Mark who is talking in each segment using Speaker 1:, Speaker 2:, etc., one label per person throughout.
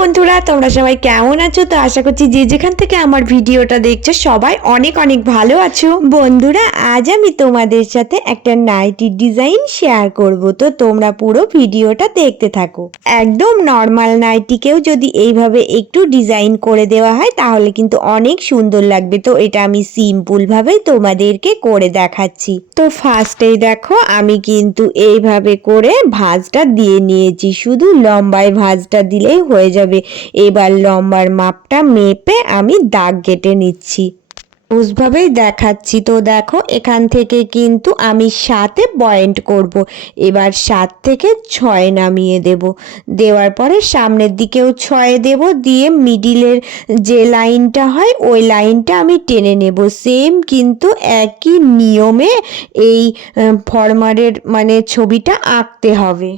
Speaker 1: বন্ধুরা, তোমরা সবাই কেমন আছো? তো আশা করছি যে যেখান থেকে আমার ভিডিওটা দেখছ, সবাই অনেক অনেক ভালো আছো। বন্ধুরা, আজ আমি তোমাদের সাথে একটা নাইটির ডিজাইন শেয়ার করব। তো তোমরা পুরো ভিডিওটা দেখতে থাকো। একদম নর্মাল নাইটিকেও যদি এইভাবে একটু ডিজাইন করে দেওয়া হয়, তাহলে কিন্তু অনেক সুন্দর লাগবে। তো এটা আমি সিম্পল ভাবে তোমাদেরকে করে দেখাচ্ছি। তো ফার্স্টেই দেখো, আমি কিন্তু এইভাবে করে ভাঁজটা দিয়ে নিয়েছি। শুধু লম্বায় ভাঁজটা দিলেই হয়ে যাবে। এবার লম্বার মাপটা মেপে আমি দাগ কেটে নিচ্ছি। বুঝভাবেই দেখাচ্ছি তো দেখো, এখান থেকে কিন্তু আমি সাতে পয়েন্ট করব। এবার সাত থেকে ছয় নামিয়ে দেব। দেওয়ার পরে সামনের দিকেও ছয় দেব। দিয়ে মিডিলের যে লাইনটা হয়, ওই লাইনটা আমি টেনে নেব। সেম কিন্তু একই নিয়মে এই ফরমারের মানে ছবিটা আঁকতে হবে।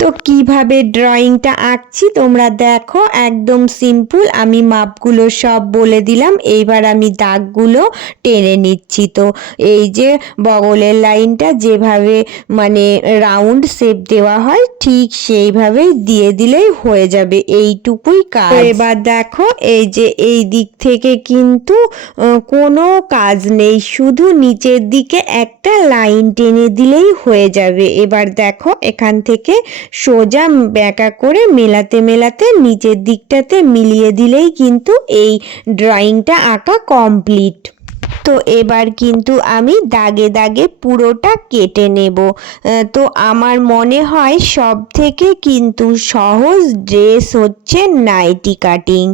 Speaker 1: তো কীভাবে ড্রয়িংটা আঁকছি তোমরা দেখো, একদম সিম্পল আমি মাপগুলো সব বলে দিলাম, এইবার আমি দাগগুলো টেনে নিচ্ছি। তো এই যে বগলের লাইনটা যেভাবে মানে রাউন্ড শেপ দেওয়া হয়, ঠিক সেইভাবেই দিয়ে দিলেই হয়ে যাবে, এইটুকুই কাজ। এবার দেখো, এই যে এই দিক থেকে কিন্তু কোনো কাজ নেই, শুধু নিচের দিকে একটা লাইন টেনে দিলেই হয়ে যাবে। এবার দেখো, এখান থেকে সোজা ব্যাকা করে মেলাতে মেলাতে নিচের দিকটাতে মিলিয়ে দিলেই কিন্তু এই ড্রয়িংটা আঁকা কমপ্লিট তো এবার কিন্তু আমি দাগে দাগে পুরোটা কেটে নেব। তো আমার মনে হয় সব থেকে কিন্তু সহজ ড্রেস হচ্ছে নাইটি কাটিং।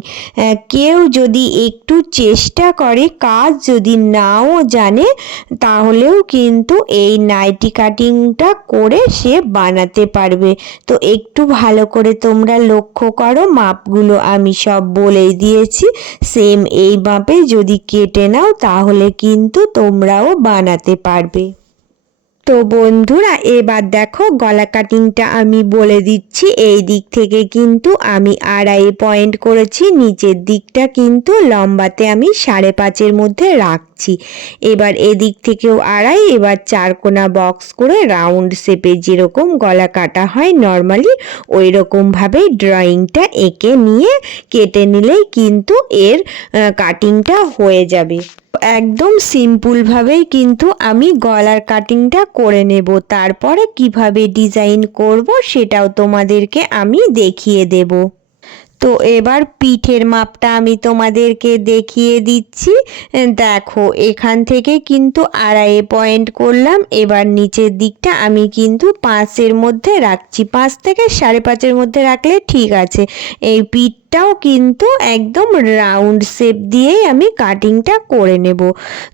Speaker 1: কেউ যদি একটু চেষ্টা করে, কাজ যদি নাও জানে, তাহলেও কিন্তু এই নাইটি কাটিংটা করে সে বানাতে পারবে। তো একটু ভালো করে তোমরা লক্ষ্য করো, মাপগুলো আমি সব বলেই দিয়েছি। সেম এই মাপে যদি কেটে নাও, তাহলে কিন্তু তোমরাও বানাতে পারবে। তো বন্ধুরা, এবার দেখো গলা কাটিংটা আমি বলে দিচ্ছি। এই দিক থেকে কিন্তু আমি আড়াই পয়েন্ট করেছি। নিচের দিকটা কিন্তু লম্বাতে আমি সাড়ে পাঁচের মধ্যে রাখছি এবার এদিক থেকেও আড়াই, এবার চারকোনা বক্স করে রাউন্ড শেপে যেরকম গলা কাটা হয় নর্মালি ওই রকমভাবেই ড্রয়িংটা এঁকে নিয়ে কেটে নিলেই কিন্তু এর কাটিংটা হয়ে যাবে। একদম সিম্পলভাবেই কিন্তু আমি গলার কাটিংটা করে নেব। তারপরে কীভাবে ডিজাইন করব সেটাও তোমাদেরকে আমি দেখিয়ে দেব। তো এবার পিঠের মাপটা আমি তোমাদেরকে দেখিয়ে দিচ্ছি। দেখো, এখান থেকে কিন্তু আড়াই পয়েন্ট করলাম। এবার নিচের দিকটা আমি কিন্তু পাঁচের মধ্যে রাখছি। পাঁচ থেকে সাড়ে পাঁচের মধ্যে রাখলে ঠিক আছে। এই পিঠটাও কিন্তু একদম রাউন্ড শেপ দিয়েই আমি কাটিংটা করে নেব।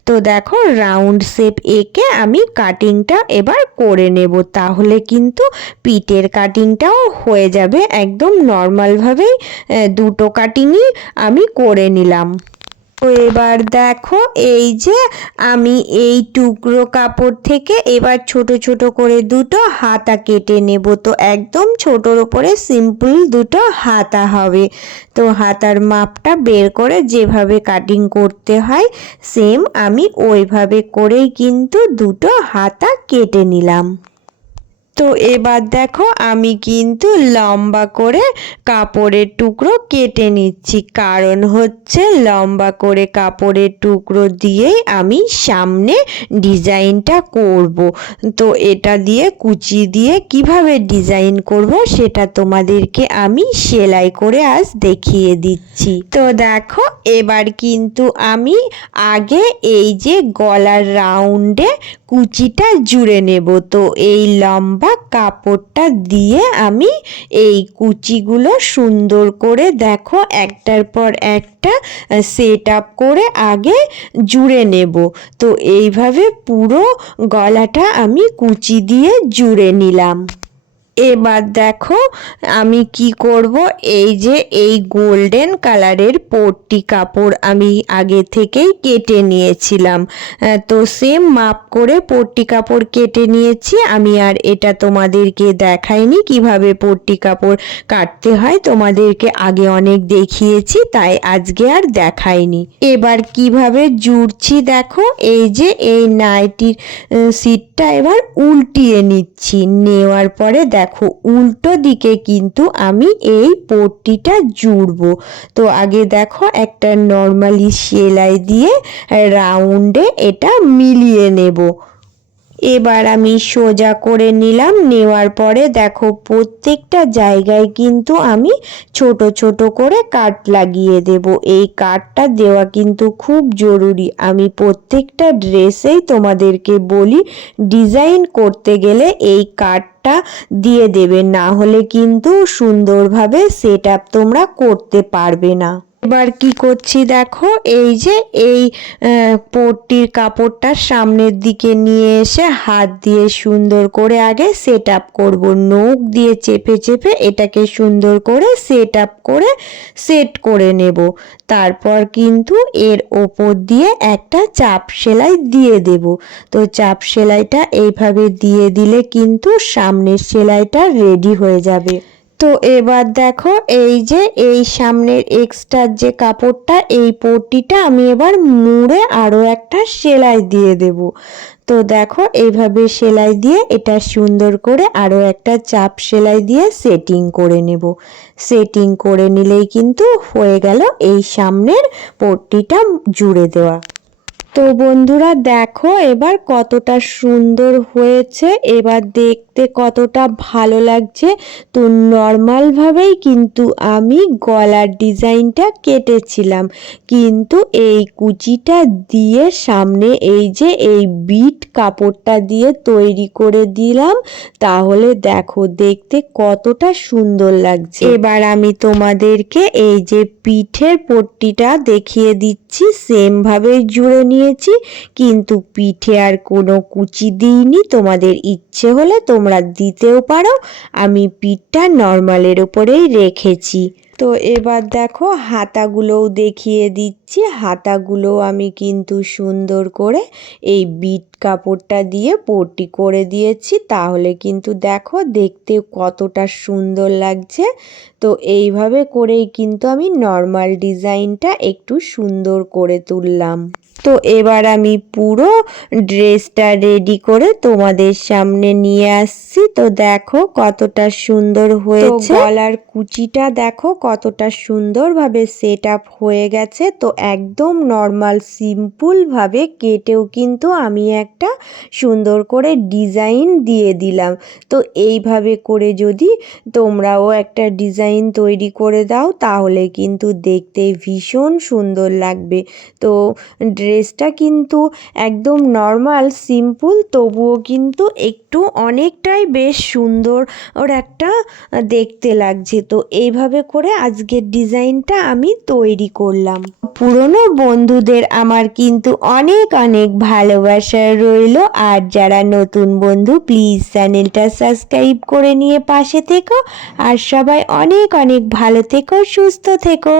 Speaker 1: তো দেখো রাউন্ড শেপ এঁকে আমি কাটিংটা এবার করে নেব, তাহলে কিন্তু পিটের কাটিংটাও হয়ে যাবে একদম নর্মালভাবেই দুটো কাটিংই আমি করে নিলাম। তো এবার দেখো, এই যে আমি এই টুকরো কাপড় থেকে এবার ছোট ছোট করে দুটো হাতা কেটে নেব। তো একদম ছোটোর ওপরে সিম্পল দুটো হাতা হবে। তো হাতার মাপটা বের করে যেভাবে কাটিং করতে হয় সেম আমি ওইভাবে করেই কিন্তু দুটো হাতা কেটে নিলাম। তো এবার দেখো আমি কিন্তু লম্বা করে কাপড়ের টুকরো কেটে নিচ্ছি। কারণ হচ্ছে লম্বা করে কাপড়ের টুকরো দিয়েই আমি সামনে ডিজাইনটা করব। তো এটা দিয়ে কুচি দিয়ে কীভাবে ডিজাইন করব সেটা তোমাদেরকে আমি সেলাই করে আজ দেখিয়ে দিচ্ছি। তো দেখো এবার কিন্তু আমি আগে এই যে গলার রাউন্ডে কুচিটা জুড়ে নেব। তো এই লম্বা কাপড়টা দিয়ে আমি এই কুচিগুলো সুন্দর করে দেখো, একটার পর একটা সেট আপ করে আগে জুড়ে নেব। তো এইভাবে পুরো গলাটা আমি কুচি দিয়ে জুড়ে নিলাম। এবার দেখো আমি কি করব? এই যে এই গোল্ডেন কালারের পট্টি কাপড় আমি আগে থেকেই কেটে নিয়েছিলাম। তো সেম মাপ করে পট্টি কাপড় কেটে নিয়েছি। আমি আর এটা তোমাদেরকে দেখাইনি কীভাবে পট্টি কাপড় কাটতে হয়। তোমাদেরকে আগে অনেক দেখিয়েছি, তাই আজকে আর দেখাইনি। এবার কীভাবে জুড়ছি দেখো? এই যে এই নাইটির সিটটা এবার উল্টিয়ে নিচ্ছি। নেওয়ার পরে দেখো দেখো, উল্টো দিকে কিন্তু আমি এই পট্টিটা জুড়ব। তো আগে দেখো একটা নর্মালি সেলাই দিয়ে রাউন্ডে এটা মিলিয়ে নেব। এবার আমি সোজা করে নিলাম। নেওয়ার পরে দেখো প্রত্যেকটা জায়গায় কিন্তু আমি ছোট ছোট করে কাট লাগিয়ে দেব। এই কাটটা দেওয়া কিন্তু খুব জরুরি। আমি প্রত্যেকটা ড্রেসেই তোমাদেরকে বলি, ডিজাইন করতে গেলে এই কাটটা দিয়ে দেবে। না হলে কিন্তু সুন্দরভাবে সেট তোমরা করতে পারবে না। এবার কি করছি দেখো, এই যে এই পট্টির কাপড়টা সামনের দিকে নিয়ে এসে হাত দিয়ে সুন্দর করে আগে সেট আপ করব। নখ দিয়ে চেপে চেপে এটাকে সুন্দর করে সেট আপ করে সেট করে নেব। তারপর কিন্তু এর ওপর দিয়ে একটা চাপ সেলাই দিয়ে দেব। তো চাপ সেলাইটা এইভাবে দিয়ে দিলে কিন্তু সামনের সেলাইটা রেডি হয়ে যাবে। তো এবার দেখো এই যে এই সামনের এক্সট্রার যে কাপড়টা, এই পট্টিটা আমি এবার মুড়ে আরও একটা সেলাই দিয়ে দেব। তো দেখো এইভাবে সেলাই দিয়ে এটা সুন্দর করে আরও একটা চাপ সেলাই দিয়ে সেটিং করে নেব। সেটিং করে নিলেই কিন্তু হয়ে গেল এই সামনের পট্টিটা জুড়ে দেওয়া। তো বন্ধুরা দেখো এবার কতটা সুন্দর হয়েছে। এবার দেখতে কতটা ভালো লাগছে। তো নর্মালভাবেই কিন্তু আমি গলার ডিজাইনটা কেটেছিলাম। কিন্তু এই কুচিটা দিয়ে সামনে এই যে এই বিট কাপড়টা দিয়ে তৈরি করে দিলাম, তাহলে দেখো দেখতে কতটা সুন্দর লাগছে। এবার আমি তোমাদেরকে এই যে পিঠের পট্টিটা দেখিয়ে দিচ্ছি। সেম জুড়ে জুড়ে নিয়েছি কিন্তু পিঠে আর কোনো কুচি দিইনি। তোমাদের ইচ্ছে হলে তোমরা দিতেও পারো। আমি পিঠটা নর্মালের ওপরেই রেখেছি। তো এবার দেখো, হাতাগুলোও দেখিয়ে দিচ্ছি। হাতাগুলো আমি কিন্তু সুন্দর করে এই বিট কাপড়টা দিয়ে পট্টি করে দিয়েছি। তাহলে কিন্তু দেখো, দেখতে কতটা সুন্দর লাগছে। তো এইভাবে করেই কিন্তু আমি নর্মাল ডিজাইনটা একটু সুন্দর করে তুললাম। তো এবার আমি পুরো ড্রেসটা রেডি করে তোমাদের সামনে নিয়ে আসছি। তো দেখো কতটা সুন্দর হয়েছে। গলার কুচিটা দেখো কতটা সুন্দরভাবে সেট আপ হয়ে গেছে। তো একদম নর্মাল সিম্পলভাবে কেটেও কিন্তু আমি একটা সুন্দর করে ডিজাইন দিয়ে দিলাম। তো এইভাবে করে যদি তোমরাও একটা ডিজাইন তৈরি করে দাও, তাহলে কিন্তু দেখতে ভীষণ সুন্দর লাগবে। তো ড্রেসটা কিন্তু একদম নর্মাল সিম্পল তবুও কিন্তু একটু অনেকটাই বেশ সুন্দর ওর একটা দেখতে লাগছে। তো এইভাবে করে আজকের ডিজাইনটা আমি তৈরি করলাম। পুরনো বন্ধুদের আমার কিন্তু অনেক অনেক ভালোবাসা রইল। আর যারা নতুন বন্ধু প্লিজ চ্যানেলটা সাবস্ক্রাইব করে নিয়ে পাশে থেকো। আর সবাই অনেক অনেক ভালো থেকো, সুস্থ থেকো।